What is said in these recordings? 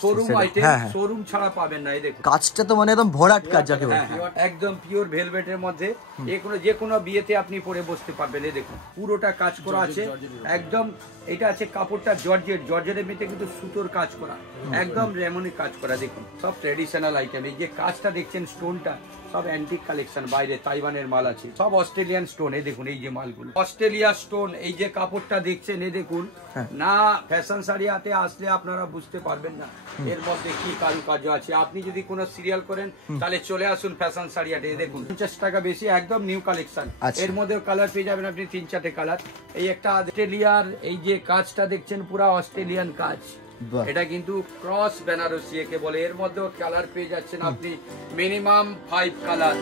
Showroom item, showroom ছাড়া পাবেন না। এই দেখুন কাজটা তো মানে একদম ভরাট কাজ যাকে বলে, একদম পিওর ভেলভেটের মধ্যে যে কোনো বিয়েতে আপনি পরে বসতে পারবেন। এই দেখুন পুরোটা কাজ করা আছে একদম। এটা আছে কাপড়টা জর্জেটের মধ্যে কিন্তু সুতোর কাজ করা, একদম রেমনি কাজ করা। দেখুন সব ট্রেডিশনাল আইটেম। এই যে কাজটা দেখছেন স্টোনটা সব অ্যান্টিক কালেকশন, বাইরে তাইওয়ানের মাল আছে, সব অস্ট্রেলিয়ান স্টোন। এই দেখুন এই যে মালগুলো অস্ট্রেলিয়া স্টোন। এই যে কাপড়টা দেখছেন এই দেখুন না, ফ্যাশন শাড়ি হাতে আসলে আপনারা বুঝতে পারবেন না এর মধ্যে কি কারুকার্য আছে। আপনি যদি কোনো সিরিয়াল করেন তাহলে চলে আসুন ফ্যাশন শাড়ি হাটে। দেখুন 50 টাকা বেশি, একদম নিউ কালেকশন। এর মধ্যে কালার পেয়ে যাবেন আপনি 3-4টে কালার। এই একটা অস্ট্রেলিয়ার এই যে কাজটা দেখছেন পুরা অস্ট্রেলিয়ান কাজ, এটা কিন্তু ক্রস বেনারসি একে বলে। এর মধ্যেও কালার পেয়ে যাচ্ছেন আপনি মিনিমাম 5 কালার।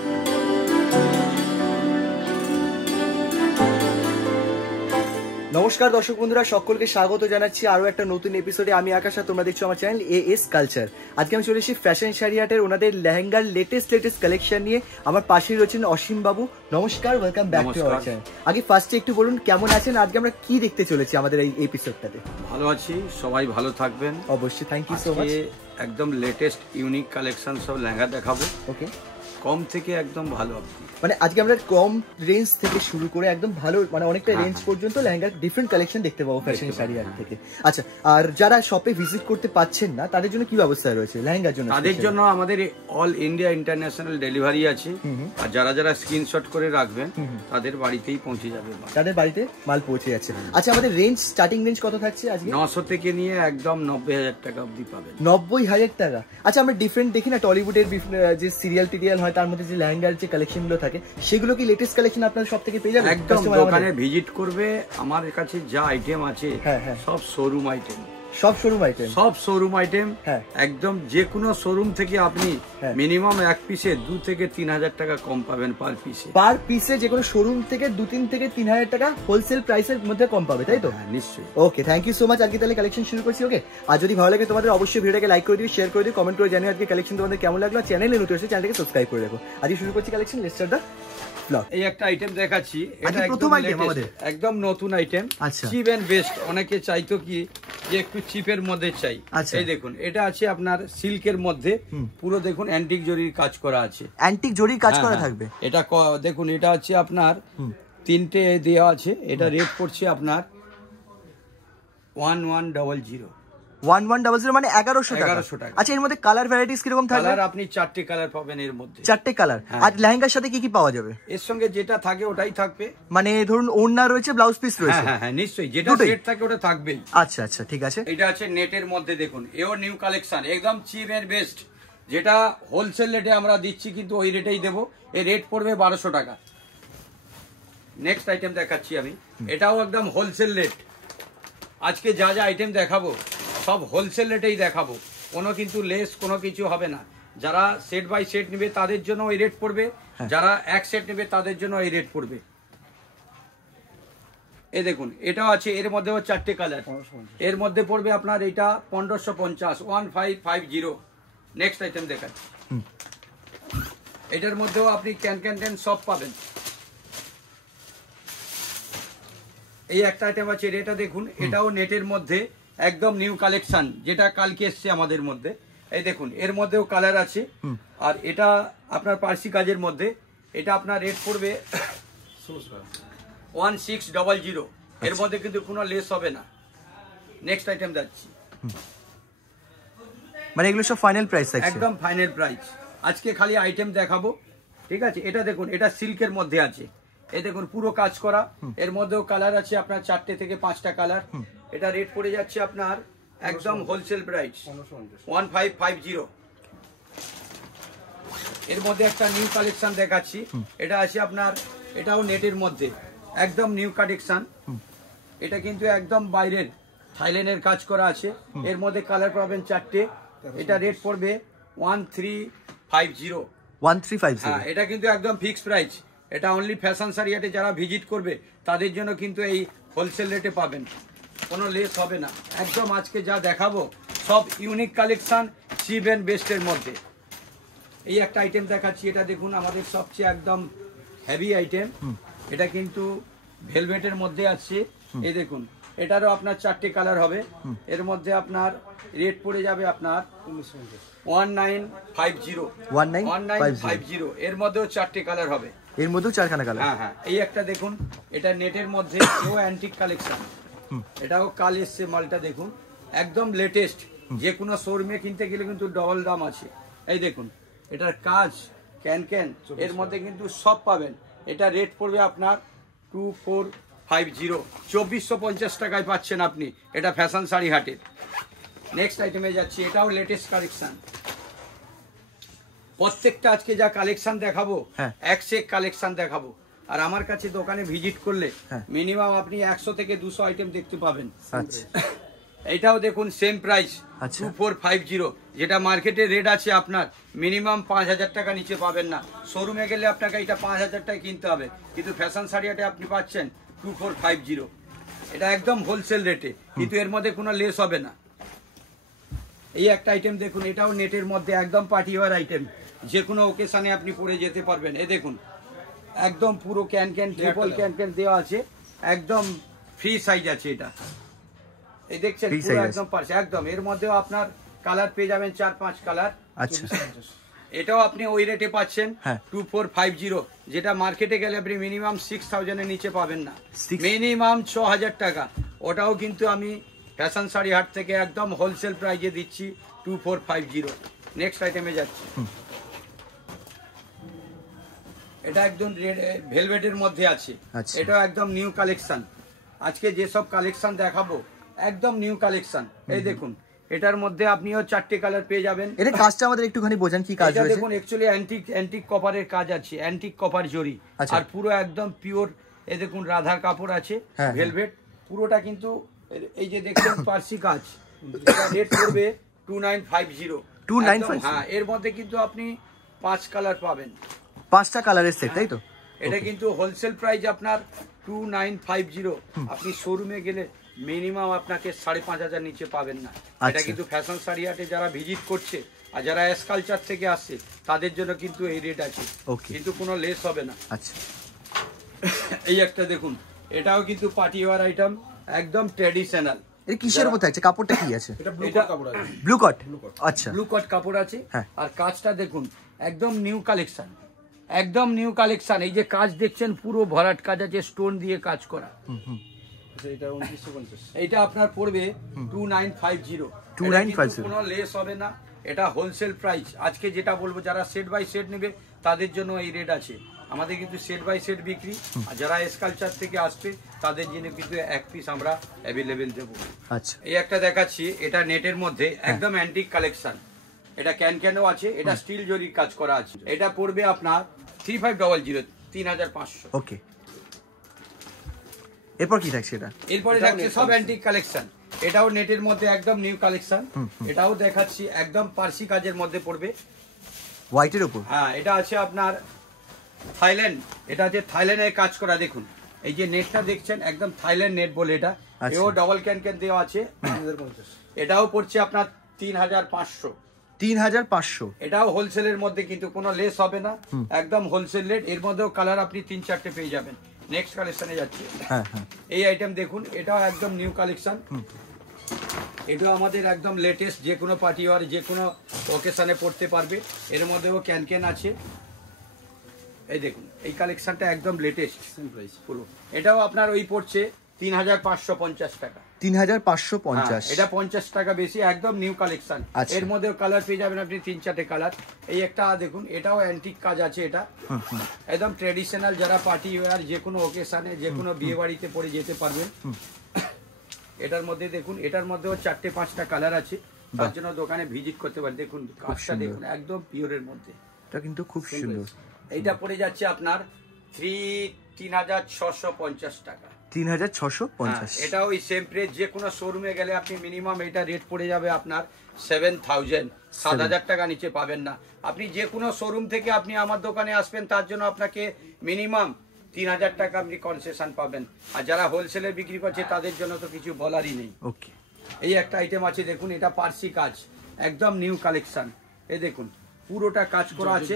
নমস্কার দর্শক বন্ধুরা, সকলকে স্বাগত জানাচ্ছি আরো একটা নতুন এপিসোডে। আমি আকাশ আর তোমরা দেখছো আমার চ্যানেল এএস কালচার। আজকে আমি চলে এসেছি ফ্যাশন শাড়ি হাটের ওনাদের লেহেঙ্গার লেটেস্ট কালেকশন নিয়ে। আমার পাশেই রয়েছেন অসীম বাবু। নমস্কার, welcome back to our channel. আগে ফার্স্টে একটু বলুন কেমন আছেন, আজকে আমরা কি দেখতে চলেছি আমাদের এই এপিসোডটাতে? ভালো আছি, সবাই ভালো থাকবেন অবশ্যই। Thank you so much. একদম লেটেস্ট ইউনিক কালেকশন সব লেহেঙ্গা দেখাবো, ওকে, কম থেকে একদম ভালো। মানে আজকে আমরা কম রেঞ্জ থেকে শুরু করে একদম ভালো মানে অনেকটা রেঞ্জ পর্যন্ত লেহেঙ্গার ডিফারেন্ট কালেকশন দেখতে পাবো ফ্যাশন শাড়ি হাট থেকে। আচ্ছা, আর যারা শপে ভিজিট করতে পাচ্ছেন না তাদের জন্য কি ব্যবস্থা রয়েছে লেহেঙ্গার জন্য? তাদের জন্য আমাদের অল ইন্ডিয়া ইন্টারন্যাশনাল ডেলিভারি আছে। আর যারা যারা স্ক্রিনশট করে রাখবেন তাদের বাড়িতেই পৌঁছে যাবে, তাদের বাড়িতে মাল পৌঁছে যাচ্ছে। আচ্ছা, আমাদের রেঞ্জ স্টার্টিং রেঞ্জ কত থাকছে আজকে? 900 থেকে নিয়ে একদম 90,000 টাকা অবধি পাবেন। 90,000 টাকা? আচ্ছা, আমরা ডিফারেন্ট দেখি না টলিউডের যে সিরিয়াল টিরিয়াল হয় তার মধ্যে যে লেহেঙ্গার যে কালেকশন গুলো থাকে সেগুলো কি লেটেস্ট কালেকশন আপনারা সব থেকে পেয়ে যাবেন? একদম দোকানে ভিজিট করবে, আমার কাছে যা আইটেম আছে সব শোরুম আইটেম, সব শোরুম আইটেম, সব শোরুম আইটেম। একদম যে কোনো শোরুম থেকে আপনি মিনিমাম এক পিসে 2 থেকে 3,000 টাকা কম পাবেন পার পিসে। পার পিসে যে কোনো শোরুম থেকে 2-3 থেকে 3,000 টাকা হোলসেল প্রাইসের মধ্যে কম পাবে, তাই তো? হ্যাঁ, নিশ্চয়ই। ওকে, থ্যাংক ইউ সো মাচ। আজকে তাহলে কালেকশন শুরু করছি। ওকে, আর যদি ভালো লাগে তোমাদের অবশ্যই ভিডিওটাকে লাইক করে দিও, শেয়ার করে দিও, কমেন্ট করে জানিও আজকে কালেকশন তোমাদের কেমন লাগলো। চ্যানেলে নতুন এসে চ্যানেলটাকে সাবস্ক্রাইব করে রাখো। আজকে শুরু করছি collection. Let's start the blog. এই একটা আইটেম দেখাচ্ছি, এটা প্রথম আইটেম আমাদের, একদম নতুন আইটেম। আচ্ছা, চিপ এন্ড বেস্ট। অনেকে চাইতো কি যে একটু চিপের মধ্যে চাই। এই দেখুন এটা আছে আপনার সিল্কের মধ্যে, পুরো দেখুন অ্যান্টিক জরির কাজ করা আছে। অ্যান্টিক জরির কাজ করা থাকবে। এটা দেখুন এটা আছে আপনার 3টে দেওয়া আছে। এটা রেট পড়ছে আপনার 1100। 1100 মানে 1100 টাকা। আচ্ছা, এর মধ্যে কালার ভ্যারাইটিস কিরকম থাকবে? কালার আপনি 4টে কালার পাবেন এর মধ্যে। 4টে কালার। আর লেহেঙ্গার সাথে কি কি পাওয়া যাবে? এর সঙ্গে যেটা থাকে ওটাই থাকবে। মানে ধরুন ওড়না রয়েছে, ব্লাউজ পিস রয়েছে। হ্যাঁ হ্যাঁ নিশ্চয়ই, যেটা সেট থাকে ওটা থাকবেই। আচ্ছা আচ্ছা, ঠিক আছে। এটা আছে নেটের মধ্যে, দেখুন এও নিউ কালেকশন, একদম চিপ এন্ড বেস্ট। যেটা হোলসেল রেটে আমরা দিচ্ছি কিন্তু ওই রেটেই দেবো। এর রেট পড়বে 1200 টাকা। নেক্সট আইটেম দেখাচ্ছি আমি, এটাও একদম হোলসেল রেট। আজকে যা যা আইটেম দেখাবো সব হোলসেল রেটেই দেখাবো, কোনো কিন্তু লেস কোনো কিছু হবে না। যারা সেট বাই সেট নেবে তাদের জন্য ওই রেট পড়বে, যারা এক সেট নেবে তাদের জন্য এই রেট পড়বে। এই দেখুন এটাও আছে, এর মধ্যেও 4টে কালার। এর মধ্যে পড়বে আপনার এটা 1550, 1550। নেক্সট আইটেম দেখাচ্ছি, এটার মধ্যেও আপনি ক্যান সব পাবেন। এই একটা আইটেম আছে, এটা দেখুন এটাও নেটের মধ্যে একদম নিউ কালেকশন, যেটা কালকে এসছে আমাদের মধ্যে। এই দেখুন এর মধ্যেও কালার আছে। আর এটা আপনার পার্সি কাজের মধ্যে, এটা আপনার রেট পড়বে 1600। এর মধ্যে কিন্তু কোনো লেস হবে না। নেক্সট আইটেম যাচ্ছি, মানে এগুলো সব ফাইনাল প্রাইস আছে, একদম ফাইনাল প্রাইস। আজকে খালি আইটেম দেখাবো, ঠিক আছে। এটা দেখুন এটা সিল্কের মধ্যে আছে, এই দেখুন পুরো কাজ করা। এর মধ্যেও কালার আছে আপনার 4টে থেকে 5টা কালার। এটা রেট পড়ে যাচ্ছে আপনার একদম হোলসেল প্রাইস 1550। এর মধ্যে একটা নিউ কালেকশন দেখাচ্ছি, এটা আছে আপনার, এটাও নেটের মধ্যে একদম নিউ কালেকশন। এটা কিন্তু একদম বাইরের থাইল্যান্ডের কাজ করা আছে। এর মধ্যে কালার পাবেন 4টে। এটা রেট পড়বে 1350। 1350। হ্যাঁ, এটা কিন্তু একদম ফিক্স প্রাইস। এটা অনলি ফ্যাশন শাড়ি হাটে যারা ভিজিট করবে তাদের জন্য কিন্তু এই হোলসেল রেটে পাবেন, কোনো লেস হবে না। একদম আজকে যা দেখাবো সব ইউনিক কালেকশন, চিপ এন্ড বেস্টের মধ্যে। এই একটা আইটেম দেখাচ্ছি, এটা দেখুন আমাদের সবচেয়ে একদম হেভি আইটেম। এটা কিন্তু ভেলভেটের মধ্যে আছে। এই দেখুন এটারও আপনার 4টে কালার হবে। এর মধ্যে আপনার রেট পড়ে যাবে আপনার 1950 1950। এর মধ্যেও 4টে কালার হবে, এর মধ্যেও 4খানা কালার। হ্যাঁ হ্যাঁ, এই একটা দেখুন, এটা নেটের মধ্যে এও অ্যান্টিক কালেকশন, এটাও কাল এসছে মালটা দেখুন, একদম লেটেস্ট। যে কোনো শোরুমে কিনতে গেলে কিন্তু ডবল দাম আছে। এই দেখুন এটার কাজ ক্যান এর মধ্যে কিন্তু সব পাবেন। এটা রেট পড়বে আপনার 2450, 2450 টাকায় পাচ্ছেন আপনি। এটা ফ্যাশন শাড়ি হাটের। নেক্সট আইটেমে যাচ্ছি, এটাও লেটেস্ট কালেকশন। প্রত্যেকটা আজকে যা কালেকশন দেখাবো, এক সে এক কালেকশন দেখাবো। আর আমার কাছে দোকানে ভিজিট করলে মিনিমাম আপনি 100 থেকে 200 আইটেম দেখতে পাবেন। এটাও দেখুন সেম প্রাইস 2450, যেটা মার্কেটে রেট আছে আপনার মিনিমাম 5000 টাকা নিচে পাবেন না। শোরুমে গেলে আপনাকে এটা 5000 টাকা কিনতে হবে, কিন্তু ফ্যাশন শাড়িয়াতে আপনি পাচ্ছেন 2450। এটা একদম হোলসেল রেটে, কিন্তু এর মধ্যে কোনো লেস হবে না। এই একটা আইটেম দেখুন, এটাও নেটের মধ্যে একদম পার্টি ওয়্যার আইটেম, যে কোনো ওকেশনে আপনি পরে যেতে পারবেন। এই দেখুন একদম পুরো ক্যান ট্রিপল ক্যান দেওয়া আছে, একদম ফ্রি সাইজ আছে এটা। এই দেখছেন পুরো একদম পারছে একদম। এর মধ্যেও আপনার কালার পেয়ে যাবেন 4-5 কালার। আচ্ছা, এটাও আপনি ওই রেটে পাচ্ছেন 2450, যেটা মার্কেটে গেলে আপনি মিনিমাম 6000 এর নিচে পাবেন না, মিনিমাম 6000 টাকা। ওটাও কিন্তু আমি ফ্যাশন শাড়ি হাট থেকে একদম হোলসেল প্রাইজে দিচ্ছি 2450। নেক্সট আইটেমে যাচ্ছি, এটা একদম ভেলভেটের মধ্যে আছে। এটাও একদম নিউ কালেকশন। আজকে যেসব কালেকশন দেখাবো একদম নিউ কালেকশন। এই দেখুন এটার মধ্যে আপনিও 4টে কালার পেয়ে যাবেন। এটা কাজটা আমাদের একটুখানি বোঝান কি কাজ হয়েছে। দেখুন অ্যাকচুয়ালি অ্যান্টিক কপারের কাজ আছে, অ্যান্টিক কপার জরি, আর পুরো একদম পিওর। এই দেখুন রাধার কাপড় আছে, ভেলভেট পুরোটা, কিন্তু এই যে দেখছেন পার্সি কাজ। রেট পড়বে 2950। হ্যাঁ, এর মধ্যে কিন্তু আপনি 5 কালার পাবেন, 5টা কালারের সেট, তাই তো? এটা কিন্তু হোলসেল প্রাইস আপনার 2950। আপনি শোরুমে গেলে মিনিমাম আপনাকে 5500 নিচে পাবেন না। এটা কিন্তু ফ্যাশন শাড়ি হাটে যারা ভিজিট করছে আর যারা এস কালচার থেকে আসছে তাদের জন্য কিন্তু এই রেট আছে, কিন্তু কোনো লেস হবে না। আচ্ছা, এই একটা দেখুন, এটাও কিন্তু পার্টি ওয়্যার আইটেম, একদম ট্র্যাডিশনাল। এটা কিসের উপর থাকছে? কাপড়টা কি আছে? এটা ব্লু কাট কাপড় আছে, ব্লু কাট। আচ্ছা, ব্লু কাট কাপড় আছে। আর কাজটা দেখুন একদম নিউ কালেকশন, একদম নিউ কালেকশন। এই যে কাজ দেখছেন পুরো ভরাট কাজ আছে, স্টোন দিয়ে কাজ করা। এটা আপনার পড়বে 2950। কোনো লেস হবে না, এটা হোলসেল প্রাইস। আজকে যেটা বলবো, যারা সেট বাই সেট নেবে তাদের জন্য এই রেট আছে। আমাদের কিন্তু সেট বাই সেট বিক্রি, আর যারা এস কালচার থেকে আসবে তাদের জন্য কিন্তু এক পিস আমরা অ্যাভেলেবেল দেবো। আচ্ছা, এই একটা দেখাচ্ছি, এটা নেটের মধ্যে একদম অ্যান্টিক কালেকশন। এটা ক্যানও আছে, এটা স্টিল জরির কাজ করা আছে। এটা পড়বে আপনার 3500, 3500। ওকে, এরপর কি থাকছে? এটা এরপরে থাকছে সব অ্যান্টিক কালেকশন। এটাও নেটের মধ্যে একদম নিউ কালেকশন। এটাও দেখাচ্ছি একদম পার্সি কাজের মধ্যে পড়বে, হোয়াইটের উপর। হ্যাঁ, এটা আছে আপনার থাইল্যান্ড, এটা আছে থাইল্যান্ডের কাজ করা। দেখুন এই যে নেটটা দেখছেন একদম থাইল্যান্ড নেট বলে, এটা এও ডবল ক্যান দেওয়া আছে। এটাও পড়ছে আপনার 3500। 3500। এটাও হোলসেলের মধ্যে, কিন্তু কোনো লেস হবে না, একদম হোলসেল রেট। এর মধ্যেও কালার আপনি 3-4টে পেয়ে যাবেন। নেক্সট কালেকশনে যাচ্ছে, এই আইটেম দেখুন, এটাও একদম নিউ কালেকশন। এটা আমাদের একদম লেটেস্ট, যে কোনো পার্টি ওয়ার যে কোনো ওকেশনে পড়তে পারবে। এর মধ্যেও ক্যান আছে। এই দেখুন এই কালেকশনটা একদম লেটেস্ট পুরো। এটাও আপনার ওই পড়ছে 3550 টাকা। 3550। এটা 50 টাকা বেশি, একদম নিউ কালেকশন। এর মধ্যে কালার পেয়ে যাবেন আপনি 3-4টে কালার। এই একটা দেখুন, এটাও অ্যান্টিক কাজ আছে। এটা একদম ট্রেডিশনাল, যারা পার্টি ওয়্যার যে কোনো ওকেশনে যে কোনো বিয়ে বাড়িতে পরে যেতে পারবেন। এটার মধ্যে দেখুন, এটার মধ্যেও 4-5টা কালার আছে, তার জন্য দোকানে ভিজিট করতে পারেন। দেখুন কাজটা দেখুন, একদম পিওরের মধ্যে, এটা কিন্তু খুব সুন্দর। এইটা পড়ে যাচ্ছে আপনার 3650 টাকা। 3650। এটাও ওই সেম প্রাইস। যে কোনো শোরুমে গেলে আপনি মিনিমাম এটা রেট পড়ে যাবে আপনার 7000, 7000 টাকা নিচে পাবেন না। আপনি যে কোনো শোরুম থেকে আপনি আমার দোকানে আসবেন, তার জন্য আপনাকে মিনিমাম 3000 টাকা আপনি কনসেশন পাবেন। আর যারা হোলসেলে বিক্রি করছে তাদের জন্য তো কিছু বলারই নেই। ওকে, এই একটা আইটেম আছে দেখুন, এটা পার্সি কাজ, একদম নিউ কালেকশন। এই দেখুন পুরোটা কাজ করা আছে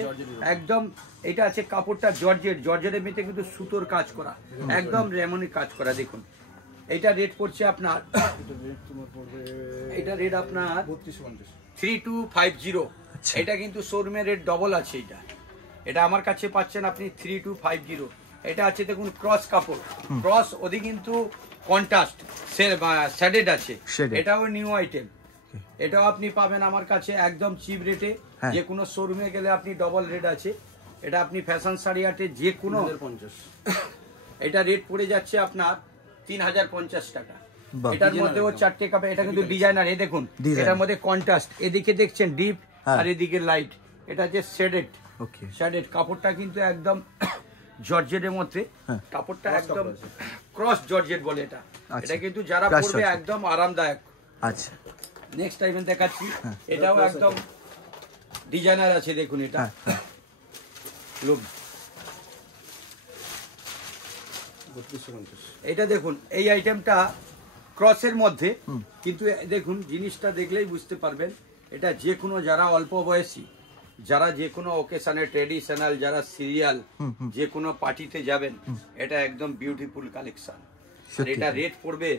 একদম। এটা আছে কাপড়টা জর্জেটের মধ্যে কিন্তু সুতোর কাজ করা, একদম রেমনি কাজ করা। দেখুন এটা রেট পড়ছে আপনার, এটা রেট আপনার 3250। এটা কিন্তু শোরুমের রেট ডবল আছে। এটা আমার কাছে পাচ্ছেন আপনি 3250। এটা আছে দেখুন ক্রস কাপড়, ক্রস ওদি কিন্তু কন্ট্রাস্ট শেডেড আছে। এটাও নিউ আইটেম, এটাও আপনি পাবেন আমার কাছে একদম চিপ রেটে। যে কোনো শোরুমে গেলে আপনি ডবল রেট আছে। এটা আপনি ফ্যাশন শাড়ি হাটে যে কোনো 50, এটা রেট পড়ে যাচ্ছে আপনার 3050 টাকা। এটার মধ্যে ও 4টে কাপড়, এটা কিন্তু ডিজাইনার। এই দেখুন এটার মধ্যে কন্ট্রাস্ট, এদিকে দেখছেন ডিপ আর এদিকে লাইট। এটা যে শেডেড, শেডেড কাপড়টা কিন্তু একদম জর্জেটের মধ্যে, কাপড়টা একদম ক্রস জর্জেট বলে এটা। এটা কিন্তু যারা পরবে একদম আরামদায়ক। আচ্ছা, নেক্সট টাইম দেখাচ্ছি। এটাও একদম ডিজাইনার আছে, দেখুন এটা লুক। এটা দেখুন এই আইটেমটা ক্রসের মধ্যে, কিন্তু দেখুন জিনিসটা দেখলেই বুঝতে পারবেন এটা যে কোনো যারা অল্প বয়সী, যারা যে কোনো ওকেশনে ট্রেডিশনাল, যারা সিরিয়াল যে কোনো পার্টিতে যাবেন, এটা একদম বিউটিফুল কালেকশন। এটা রেট পড়বে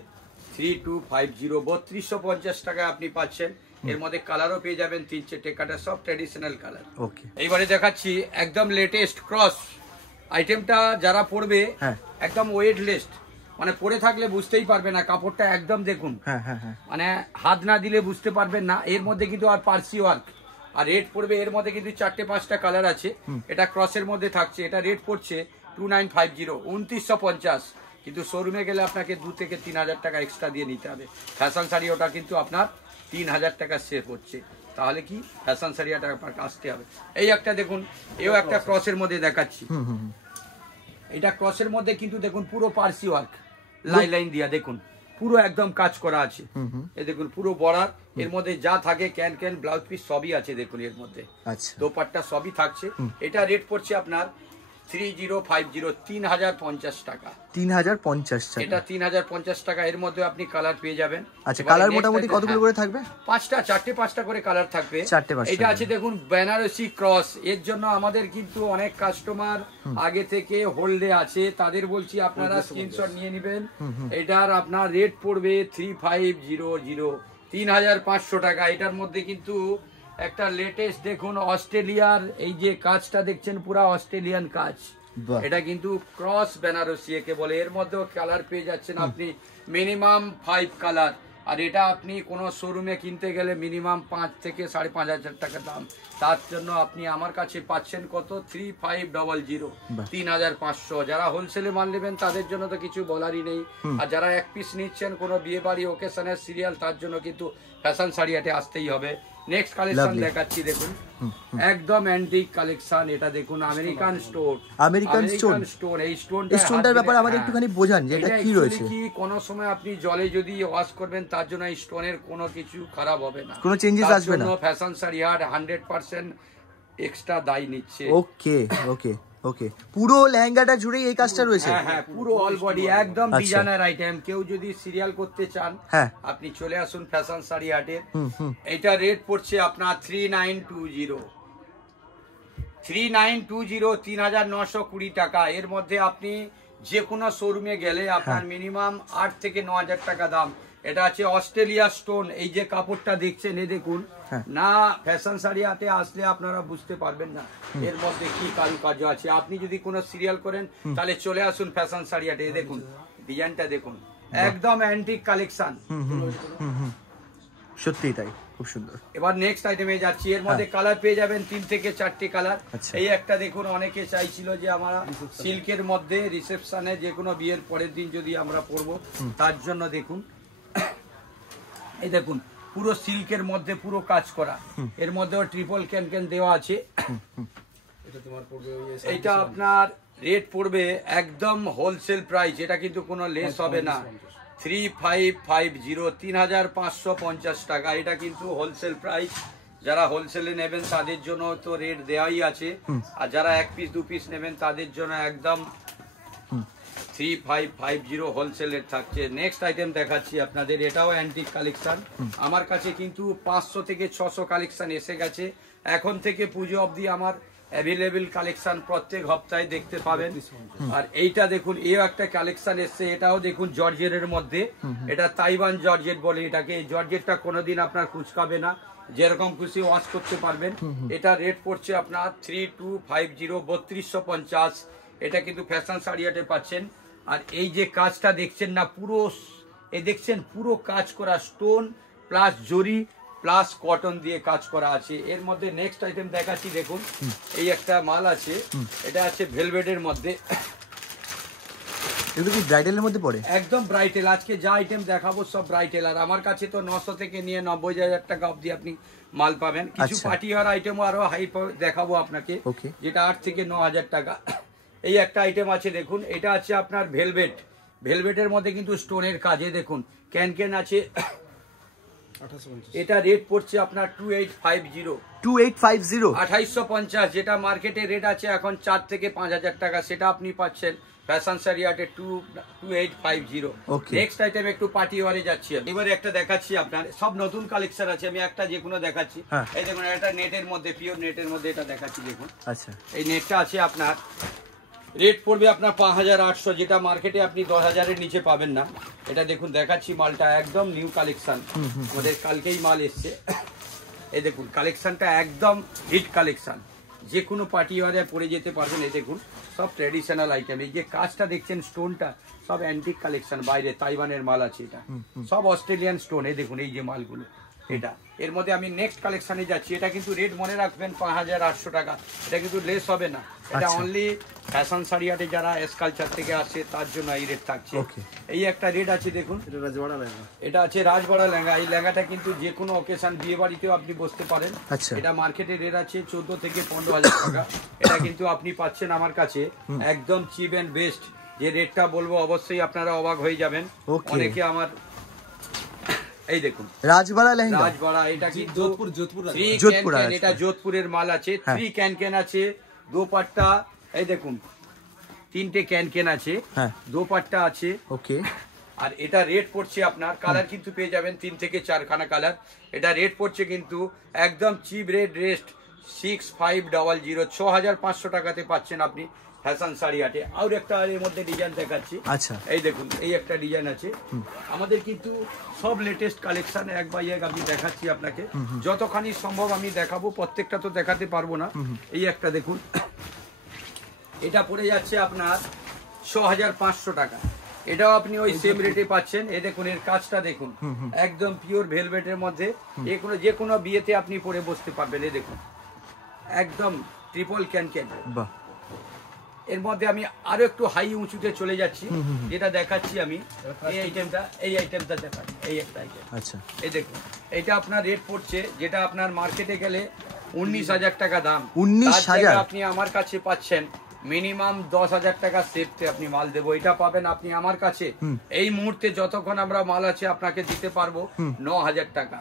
3250, 3250 টাকা আপনি পাচ্ছেন। এর মধ্যে কালারও পেয়ে যাবেন 3-4টে কালার, সব ট্রেডিশনাল কালার। এইবারে দেখাচ্ছি একদম লেটেস্ট ক্রস আইটেমটা। যারা পরবে একদম ওয়েটলেস, মানে পরে থাকলে বুঝতেই পারবে না কাপড়টা একদম দেখুন, মানে হাত না দিলে বুঝতে পারবেন না। এর মধ্যে কিন্তু আর পার্সি ওয়ার্ক, আর রেট পড়বে এর মধ্যে কিন্তু 4-5টা কালার আছে। এটা ক্রসের মধ্যে থাকছে। এটা রেট পড়ছে 2950, 2950। কিন্তু শোরুমে গেলে আপনাকে 2 থেকে 3000 টাকা এক্সট্রা দিয়ে নিতে হবে। ফ্যাশন শাড়ি ওটা কিন্তু আপনার 3000 টাকা সেভ হচ্ছে। তাহলে কি ফ্যাশন শাড়িটা আপনাকে আসতে হবে। এই একটা দেখুন, এও একটা ক্রসের মধ্যে দেখাচ্ছি। এটা ক্রসের মধ্যে কিন্তু দেখুন পুরো পার্সি ওয়ার্ক, লাইন দিয়া দেখুন পুরো একদম কাজ করা আছে। এই দেখুন পুরো বর্ডার, এর মধ্যে যা থাকে ক্যান ব্লাউজ পিস সবই আছে দেখুন এর মধ্যে। আচ্ছা, দোপাট্টা সবই থাকছে। এটা রেট পড়ছে আপনার 3050, 3050 টাকা। 3050 টাকা, এটা 3050 টাকা। এর মধ্যে আপনি কালার পেয়ে যাবেন। আচ্ছা, কালার মোটামুটি কতগুলো করে থাকবে? 5টা করে কালার থাকবে। এটা আছে দেখুন বেনারসি ক্রস। এর জন্য আমাদের কিন্তু অনেক কাস্টমার আগে থেকে হোল্ডে আছে, তাদের বলছি আপনারা স্ক্রিনশট নিয়ে নেবেন। এটার আপনার রেট পড়বে 3500, 3500 টাকা। এটার মধ্যে কিন্তু একটা লেটেস্ট দেখুন অস্ট্রেলিয়ার এই যে কাজটা দেখছেন, পুরা অস্ট্রেলিয়ান কাজ। এটা কিন্তু ক্রস বেনারসি একে বলে। এর মধ্যেও কালার পেয়ে যাচ্ছেন আপনি মিনিমাম 5 কালার। আর এটা আপনি কোনো শোরুমে কিনতে গেলে মিনিমাম 5 থেকে 5500 টাকা দাম। তার জন্য আপনি আমার কাছে পাচ্ছেন কত? 3500, 3500। যারা হোলসেলে মাল নেবেন তাদের জন্য তো কিছু বলারই নেই। আর যারা এক পিস নিচ্ছেন কোনো বিয়ে বাড়ি ওকেশনের সিরিয়াল, তার জন্য কিন্তু ফ্যাশন শাড়ি হাটে আসতেই হবে। নেক্সট কালেকশন দেখাচ্ছি দেখুন, একদম অ্যান্টিক কালেকশন। এটা দেখুন আমেরিকান স্টোন, আমেরিকান স্টোন। এই স্টোনটার ব্যাপারে আমাদের একটুখানি বোঝান যে এটা কি রয়েছে। কি কোন সময় আপনি জলে যদি ওয়াশ করবেন তার জন্য এই স্টোনের কোনো কিছু খারাপ হবে না, কোনো চেঞ্জেস আসবে না। ফ্যাশন শাড়ি হাট 100% এক্সট্রা দায় নিচ্ছে। ওকে ওকে ওকে, পুরো লেহেঙ্গাটা জুড়েই এই কাজটা রয়েছে? হ্যাঁ, পুরো অল বডি একদম ডিজাইনার আইটেম। কেউ যদি সিরিয়াল করতে চান আপনি চলে আসুন ফ্যাশন শাড়ি হাটে। এটা রেট পড়ছে আপনার 3920, 3920 টাকা। এর মধ্যে আপনি যে কোনো শোরুমে গেলে আপনার মিনিমাম 8 থেকে 9000 টাকা দাম। এটা আছে অস্ট্রেলিয়া স্টোন। এই যে কাপড়টা দেখছেন, এ দেখুন না, ফ্যাশন শাড়ি হাটে আসলে আপনারা বুঝতে পারবেন না এর মধ্যে কি কারুকার্য আছে। আপনি যদি কোনো সিরিয়াল করেন তাহলে চলে আসুন ফ্যাশন শাড়ি হাটে। দেখুন ডিজাইনটা দেখুন, একদম অ্যান্টিক কালেকশন। সত্যি তাই, খুব সুন্দর। এবার নেক্সট আইটেমে যাচ্ছি। এর মধ্যে কালার পেয়ে যাবেন 3 থেকে 4টে কালার। এই একটা দেখুন, অনেকে চাইছিল যে আমরা সিল্কের মধ্যে রিসেপশনে যে কোনো বিয়ের পরের দিন যদি আমরা পরবো, তার জন্য দেখুন এই দেখুন পুরো সিল্কের মধ্যে পুরো কাজ করা। এর মধ্যেও ট্রিপল ক্যান দেওয়া আছে। এটা আপনার রেট পড়বে একদম হোলসেল প্রাইস, এটা কিন্তু কোনো লেস হবে না। 3550, 3550 টাকা। এটা কিন্তু হোলসেল প্রাইস। যারা হোলসেলে নেবেন তাদের জন্য তো রেট দেওয়াই আছে, আর যারা 1 পিস 2 পিস নেবেন তাদের জন্য একদম 3550 হোলসেল রেট থাকছে। নেক্সট আইটেম দেখাচ্ছি আপনাদের, এটাও অ্যান্টিক কালেকশন। আমার কাছে কিন্তু 500 থেকে 600 কালেকশন এসে গেছে। এখন থেকে পুজো অবধি আমার অ্যাভেলেবেল কালেকশন প্রত্যেক সপ্তাহে দেখতে পাবেন। আর এইটা দেখুন, এও একটা কালেকশন এসছে, এটাও দেখুন জর্জেটের মধ্যে, এটা তাইওয়ান জর্জেট বলে এটাকে। এই জর্জেটটা কোনোদিন আপনার কুচকাবে না, যেরকম খুশি ওয়াশ করতে পারবেন। এটা রেট পড়ছে আপনার 3250 3250। এটা কিন্তু ফ্যাশন শাড়ি হাটে পাচ্ছেন। আর এই যে কাজটা দেখছেন না, পুরো দেখছেন পুরো কাজ করা, স্টোন প্লাস জরি প্লাস কটন দিয়ে কাজ করা আছে। এর মধ্যে নেক্সট আইটেম দেখাচ্ছি, দেখুন এই একটা মাল আছে, এটা আছে ভেলভেটের মধ্যে। এগুলো কি ব্রাইডালের মধ্যে পড়ে? একদম ব্রাইটেল। আজকে যা আইটেম দেখাবো সব ব্রাইটেল। আর আমার কাছে তো 900 থেকে নিয়ে 90,000 টাকা অবধি আপনি মাল পাবেন। কিছু পার্টি হওয়ার আইটেমও আরো হাই দেখাবো আপনাকে, যেটা 8 থেকে 9,000 টাকা। এই একটা আইটেম আছে দেখুন, এটা আছে আপনার ভেলভেট। ভেলভেটের মধ্যে কিন্তু স্টোনের কাজে দেখুন ক্যান আছে। এটা রেট পড়ছে আপনার 2850 2850, যেটা মার্কেটে রেট আছে এখন 4 থেকে 5,000 টাকা, সেটা আপনি পাচ্ছেন ফ্যাশন শাড়ি হাটে 2850। নেক্সট আইটেম একটু পার্টি ওয়ারে যাচ্ছি। এবারে একটা দেখাচ্ছি আপনার, সব নতুন কালেকশন আছে, আমি একটা যে কোনো দেখাচ্ছি। এই দেখুন এটা নেটের মধ্যে, পিওর নেটের মধ্যে এটা দেখাচ্ছি দেখুন। আচ্ছা, এই নেটটা আছে আপনার, রেট পড়বে আপনার 5800, যেটা মার্কেটে আপনি 10,000-এর নিচে পাবেন না। এটা দেখুন দেখাচ্ছি, মালটা একদম নিউ কালেকশন, আমাদের কালকেই মাল এসছে। এই দেখুন কালেকশনটা একদম হিট কালেকশন, যে কোনো পার্টি ওয়ারে পরে যেতে পারবেন। এই দেখুন সব ট্রেডিশনাল আইটেম। এই যে কাজটা দেখছেন স্টোনটা সব অ্যান্টিক কালেকশন, বাইরে তাইওয়ানের মাল আছে, এটা সব অস্ট্রেলিয়ান স্টোন। এই দেখুন এই যে মালগুলো, এটা এর মধ্যে আমি নেক্সট কালেকশনে যাচ্ছি। এটা কিন্তু রেট মনে রাখবেন 5800 টাকা, এটা কিন্তু লেস হবে না। এটা অনলি ফ্যাশন শাড়ি হাটে যারা এসকালচার থেকে আসে তার জন্য এই রেট থাকছে। এই একটা রেট আছে দেখুন, এটা আছে রাজবাড়া লেহেঙ্গা। এই লেহেঙ্গাটা কিন্তু যে কোনো অকেশন, বিয়ে বাড়িতেও আপনি বসতে পারেন। এটা মার্কেটে রেট আছে 14 থেকে 15,000 টাকা। এটা কিন্তু আপনি পাচ্ছেন আমার কাছে একদম চিপ এন্ড বেস্ট। যে রেটটা বলবো অবশ্যই আপনারা অবাক হয়ে যাবেন। অনেকে আমার এই দেখুন রাজবাড়া লেহেঙ্গা, রাজবাড়া, এটা কি যোধপুর, এটা যোধপুরের মাল আছে। 3 ক্যান আছে, দোপাট্টা, এই দেখুন 3টে ক্যান আছে, দোপাট্টা আছে। ওকে, আর এটা রেট পড়ছে আপনার, কালার কিন্তু পেয়ে যাবেন 3 থেকে 4খানা কালার। এটা রেট পড়ছে কিন্তু একদম চিপ রেট, রেস্ট 6500 6500 টাকাতে পাচ্ছেন আপনি ফ্যাশন শাড়ি হাটে। আর একটা এর মধ্যে ডিজাইন দেখাচ্ছি। আচ্ছা, এই দেখুন এই একটা ডিজাইন আছে। আমাদের কিন্তু সব লেটেস্ট কালেকশন এক বাই এক আমি দেখাচ্ছি আপনাকে, যতখানি সম্ভব আমি দেখাবো, প্রত্যেকটা তো দেখাতে পারবো না। এই একটা দেখুন, এটা পড়ে যাচ্ছে আপনার 6500 টাকা। এটাও আপনি ওই সেম রেটে পাচ্ছেন। এই দেখুন এর কাজটা দেখুন, একদম পিওর ভেলভেটের মধ্যে, যে কোনো বিয়েতে আপনি পরে বসতে পারবেন। এই দেখুন একদম ট্রিপল ক্যান। এর মধ্যে আমি আরো একটু হাই উঁচুতে চলে যাচ্ছি, যেটা দেখাচ্ছি আমি। এই আইটেমটা দেখান, এই একটা আইটেম। আচ্ছা, এই দেখুন এটা আপনার রেট পড়ছে, যেটা আপনার মার্কেটে গেলে 19,000 টাকা দাম। 19,000 আপনি আমার কাছে পাচ্ছেন মিনিমাম 10,000 টাকা সেফতে আপনি মাল দেবো। এটা পাবেন আপনি আমার কাছে এই মুহূর্তে, যতক্ষণ আমরা মাল আছে আপনাকে দিতে পারবো 9,000 টাকা।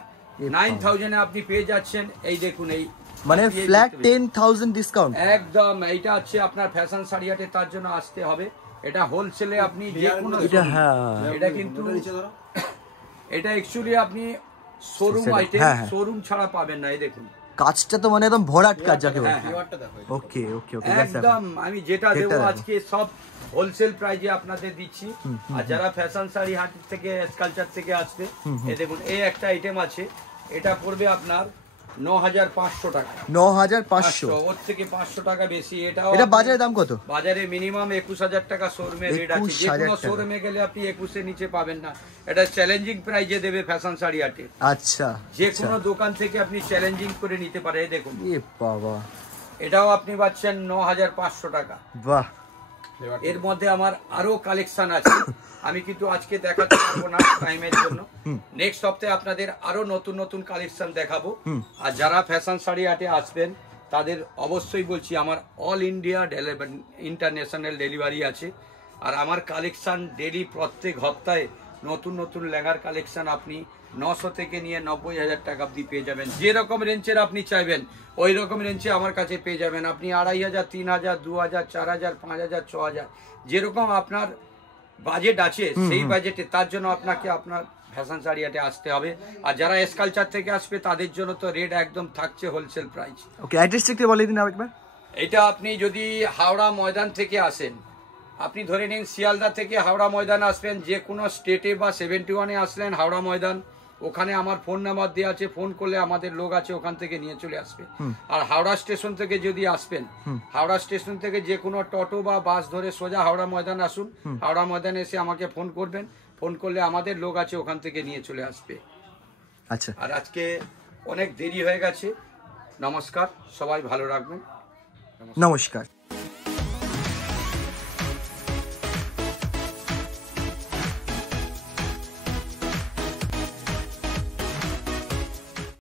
9,000-এ আপনি পেয়ে যাচ্ছেন। এই দেখুন এই মানে ফ্ল্যাট 10,000 ডিসকাউন্ট একদম। এইটা আছে আপনার ফ্যাশন শাড়ি হাটে, তার জন্য আসতে হবে। এটা হোলসেলে আপনি যে কোনো, এটা কিন্তু এটা অ্যাকচুয়ালি আপনি শোরুম আইটেম, শোরুম ছাড়া পাবেন না। এই দেখুন কাজটা তো মানে একদম ভরাট কাজ যাকে বলে। ওকে ওকে ওকে, একদম আমি যেটা দেবো আজকে সব হোলসেল প্রাইজে আপনাদের দিচ্ছি। আর যারা ফ্যাশন শাড়ি হাট থেকে, কালচার থেকে আসবে, এই দেখুন এই একটা আইটেম আছে, এটা পড়বে আপনার 9,500 টাকা। 9,500, ওর থেকে 500 টাকা বেশি। এটা বাজারে দাম কত? বাজারে মিনিমাম 21,000 টাকা শোরুমে রেট আছে। যে কোনো শোরুমে গেলে আপনি 21-এর নিচে পাবেন না। এটা চ্যালেঞ্জিং প্রাইজে দেবে ফ্যাশন শাড়ি হাটে। আচ্ছা, যে কোনো দোকান থেকে আপনি চ্যালেঞ্জিং করে নিতে পারেন। এই দেখুন এ বাবা, এটাও আপনি পাচ্ছেন 9,500 টাকা। বাহ, এর মধ্যে আমার আরো কালেকশন আছে, আমি কিন্তু আজকে দেখাতে পারবো না টাইমের জন্য। নেক্সট সপ্তাহে আপনাদের আরো নতুন নতুন কালেকশন দেখাবো। আর যারা ফ্যাশন শাড়ি হাটে আসবেন তাদের অবশ্যই বলছি, আমার অল ইন্ডিয়া ইন্টারন্যাশনাল ডেলিভারি আছে। আর আমার কালেকশন ডেলি প্রত্যেক সপ্তাহে নতুন নতুন লেহেঙ্গার কালেকশন আপনি 900 থেকে নিয়ে 90,000 টাকা অব্দি পেয়ে যাবেন। যেরকম রেঞ্জের আপনি চাইবেন ওই রকম রেঞ্জে আমার কাছে পেয়ে যাবেন। আপনি 2,500, 3,000, 2,000, 4,000, 5,000, 6,000, যেরকম আপনার বাজেট আছে সেই বাজেটে, তার জন্য আপনাকে আপনার ফ্যাশন শাড়ি হাটে আসতে হবে। আর যারা এসকালচার থেকে আসবে তাদের জন্য তো রেট একদম থাকছে হোলসেল প্রাইস। ওকে, অ্যাড্রেসটা একটু বলে দিন আরেকবার। এটা আপনি যদি হাওড়া ময়দান থেকে আসেন, আপনি ধরে নিন শিয়ালদা থেকে হাওড়া ময়দান আসবেন, যে কোনো স্টেটে বা 71-এ আসলেন হাওড়া ময়দান, ওখানে আমার ফোন নাম্বার দেওয়া আছে, ফোন করলে আমাদের লোক আছে ওখান থেকে নিয়ে চলে আসবে। আর হাওড়া স্টেশন থেকে যদি আসবেন, হাওড়া স্টেশন থেকে যে কোনো টোটো বা বাস ধরে সোজা হাওড়া ময়দান আসুন, হাওড়া ময়দানে এসে আমাকে ফোন করবেন, ফোন করলে আমাদের লোক আছে ওখান থেকে নিয়ে চলে আসবে। আচ্ছা, আর আজকে অনেক দেরি হয়ে গেছে, নমস্কার, সবাই ভালো রাখবেন, নমস্কার।